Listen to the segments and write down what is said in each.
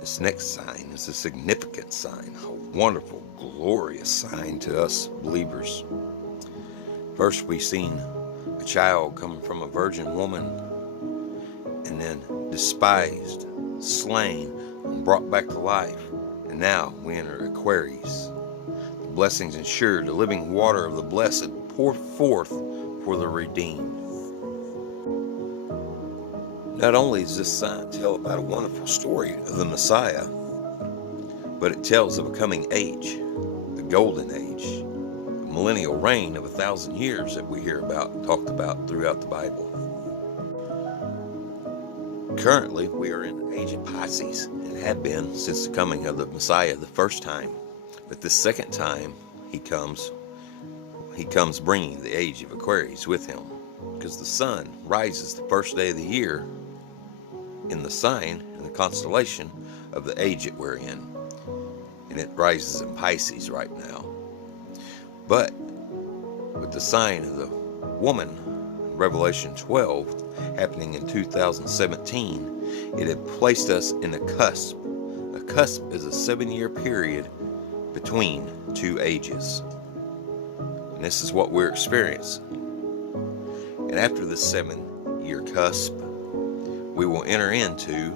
This next sign is a significant sign, a wonderful, glorious sign to us believers. First, we've seen a child coming from a virgin woman, and then despised, slain, and brought back to life. And now we enter Aquarius. The blessings ensured, the living water of the blessed pour forth for the redeemed. Not only does this sign tell about a wonderful story of the Messiah, but it tells of a coming age, the golden age, the millennial reign of 1,000 years that we hear about, talked about throughout the Bible. Currently, we are in the age of Pisces, and have been since the coming of the Messiah the first time. But this second time he comes bringing the age of Aquarius with him, because the sun rises the first day of the year in the sign and the constellation of the age that we're in, and it rises in Pisces right now. But with the sign of the woman, Revelation 12, happening in 2017, it had placed us in a cusp. A cusp is a 7-year period between two ages, and this is what we're experiencing. And after the 7-year cusp, we will enter into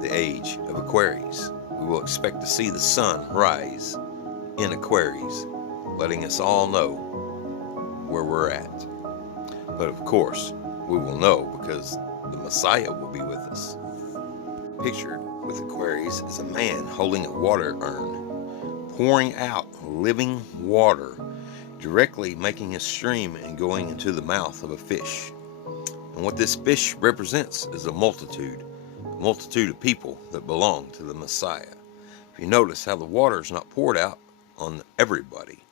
the age of Aquarius. We will expect to see the sun rise in Aquarius, letting us all know where we're at. But of course, we will know because the Messiah will be with us. Pictured with Aquarius is a man holding a water urn, pouring out living water, directly making a stream and going into the mouth of a fish. And what this fish represents is a multitude of people that belong to the Messiah. If you notice how the water is not poured out on everybody,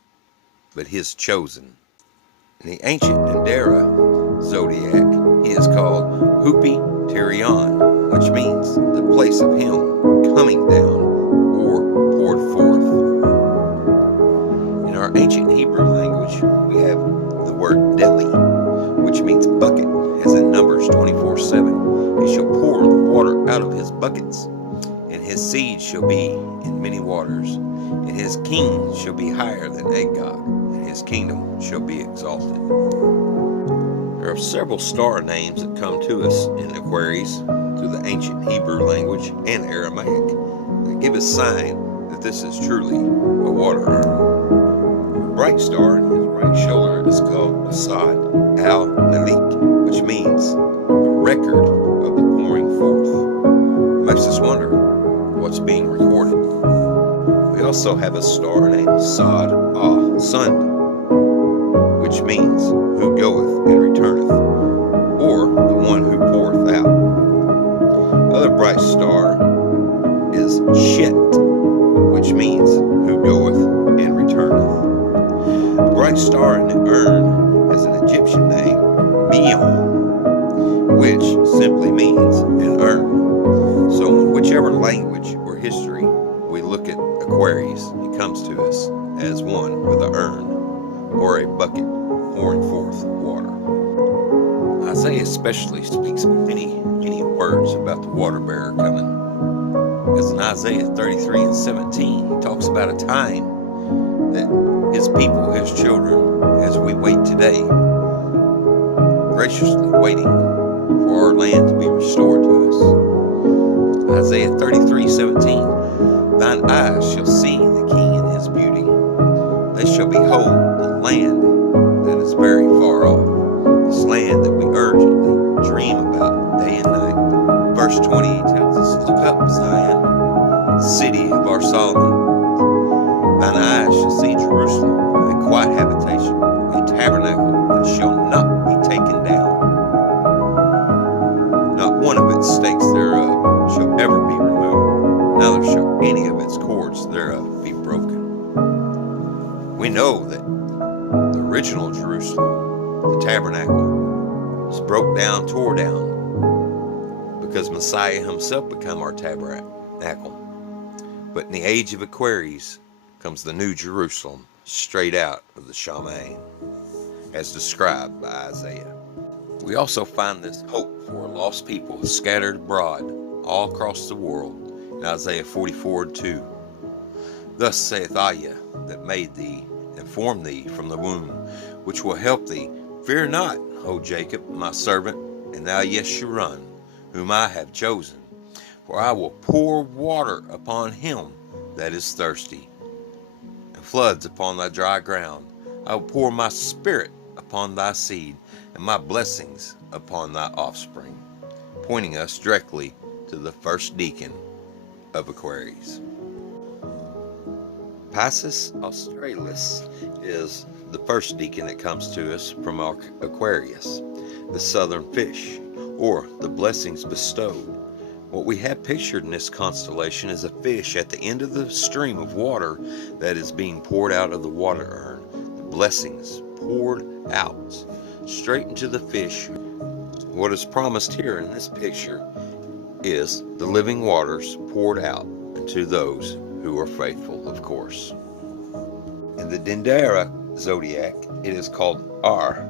but his chosen. In the ancient Indera zodiac, he is called Hupi Tyrion, which means the place of him coming down or poured forth. In our ancient Hebrew language, we have the word deli, which means bucket, as in Numbers 24:7. He shall pour the water out of his buckets, and his seed shall be in many waters, and his king shall be higher than Agag, and his kingdom shall be exalted. There are several star names that come to us in Aquarius through the ancient Hebrew language and Aramaic that give a sign that this is truly a water urn. A bright star in his right shoulder is called Asad al-Malik, which means the record of the pouring forth. It makes us wonder what's being recorded. We also have a star named Sod al-Sund, which means who goeth and returneth, or the one who poureth out. Other bright star is Shet, which means who goeth and returneth. The bright star in the urn has an Egyptian name, Bion, which simply means an urn. So in whichever language or history we look at Aquarius, it comes to us as one with an urn or a bucket pouring forth water. Isaiah especially speaks many words about the water bearer coming. As in Isaiah 33:17, he talks about a time that his people, his children, as we wait today, graciously waiting for our land to be restored to us. Isaiah 33:17, thine eyes shall see the King in his beauty. They shall behold the land that is very far off, this land that we urgently dream about day and night. Verse 20 tells us, look up, Zion, city of our Solomon. Thine eyes shall see Jerusalem, a quiet habitation, a tabernacle that shall not be taken down. Not one of its stakes thereof shall ever be removed, neither shall any of its cords thereof be broken. We know that the original Jerusalem, the tabernacle, was broke down, tore down, because Messiah himself became our tabernacle. But in the age of Aquarius comes the new Jerusalem, straight out of the Shaman, as described by Isaiah. We also find this hope for lost people scattered abroad all across the world In Isaiah 44:2, Thus saith Yah, that made thee, and formed thee from the womb, which will help thee. Fear not, O Jacob, my servant, and thou Yeshurun, whom I have chosen. For I will pour water upon him that is thirsty, and floods upon thy dry ground. I will pour my spirit upon thy seed, and my blessings upon thy offspring. Pointing us directly to the first deacon of Aquarius. Pisces Australis is the first deacon that comes to us from Aquarius, the southern fish, or the blessings bestowed. What we have pictured in this constellation is a fish at the end of the stream of water that is being poured out of the water urn. The blessings poured out straight into the fish. What is promised here in this picture is the living waters poured out into those who are faithful, of course. In the Dendera zodiac, it is called Ar,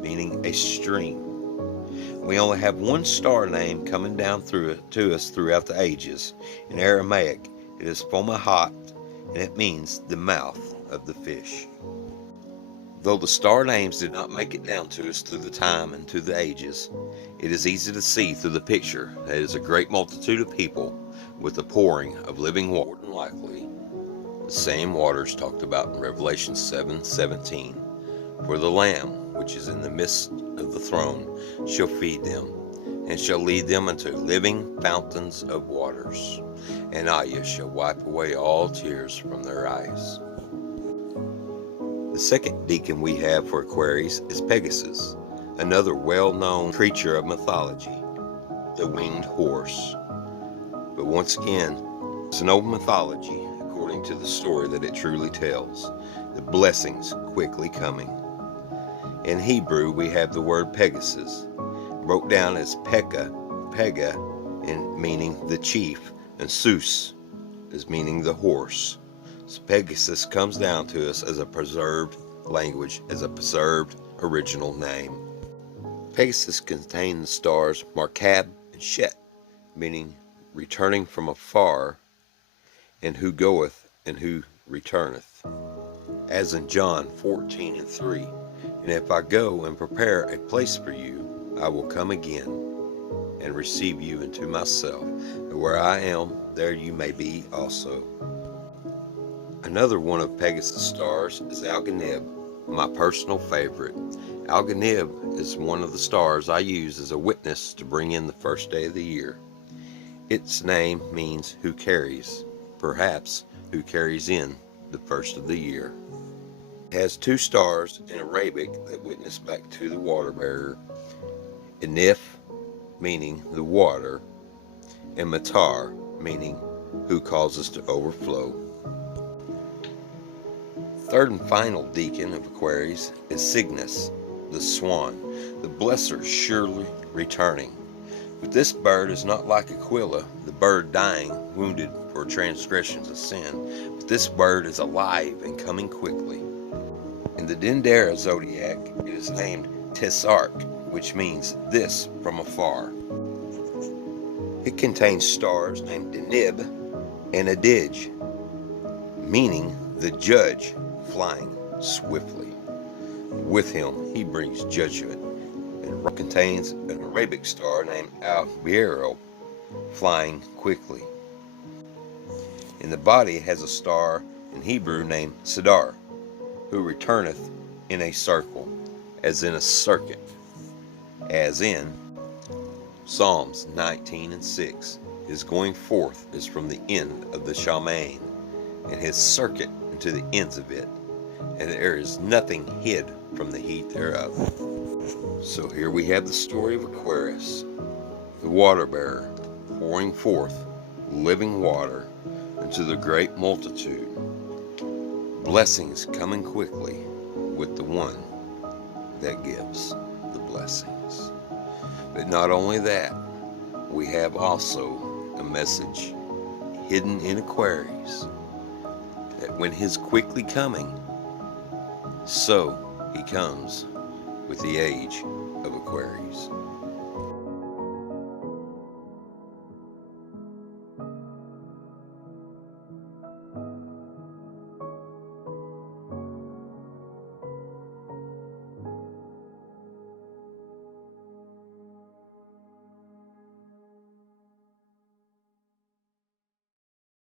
meaning a stream. We only have one star name coming down to us throughout the ages. In Aramaic, it is Fomahat, and it means the mouth of the fish. Though the star names did not make it down to us through the time and to the ages, it is easy to see through the picture that it is a great multitude of people with the pouring of living water, and likely the same waters talked about in Revelation 7:17. For the Lamb, which is in the midst of the throne, shall feed them, and shall lead them unto living fountains of waters, and Yah shall wipe away all tears from their eyes. The second deacon we have for Aquarius is Pegasus, another well-known creature of mythology, the winged horse. But once again, it's an old mythology according to the story that it truly tells, the blessings quickly coming. In Hebrew, we have the word Pegasus, broke down as Pega, meaning the chief, and Sus is meaning the horse. So Pegasus comes down to us as a preserved language, as a preserved original name. Pegasus contains the stars Markab and Shet, meaning returning from afar, and who goeth and who returneth. As in John 14:3, and if I go and prepare a place for you, I will come again and receive you into myself, and where I am, there you may be also. Another one of Pegasus' stars is Alganib, my personal favorite. Alganib is one of the stars I use as a witness to bring in the first day of the year. Its name means who carries, perhaps who carries in the first of the year. It has two stars in Arabic that witness back to the water bearer. Enif, meaning the water, and Matar, meaning who causes to overflow. Third and final deacon of Aquarius is Cygnus, the swan, the blesser surely returning. But this bird is not like Aquila, the bird dying, wounded for transgressions of sin, but this bird is alive and coming quickly. In the Dendera zodiac, it is named Tessark, which means this from afar. It contains stars named Denib and Adij, meaning the judge flying swiftly. With him, he brings judgment. And contains an Arabic star named Al-Biero, flying quickly. In the body, it has a star in Hebrew named Sidar, who returneth in a circle, as in a circuit, as in Psalms 19:6. His going forth is from the end of the Shamain, and his circuit into the ends of it, and there is nothing hid from the heat thereof. So here we have the story of Aquarius, the water bearer, pouring forth living water into the great multitude. Blessings coming quickly with the one that gives the blessings. But not only that, we have also a message hidden in Aquarius, that when his quickly coming, so he comes with the age of Aquarius.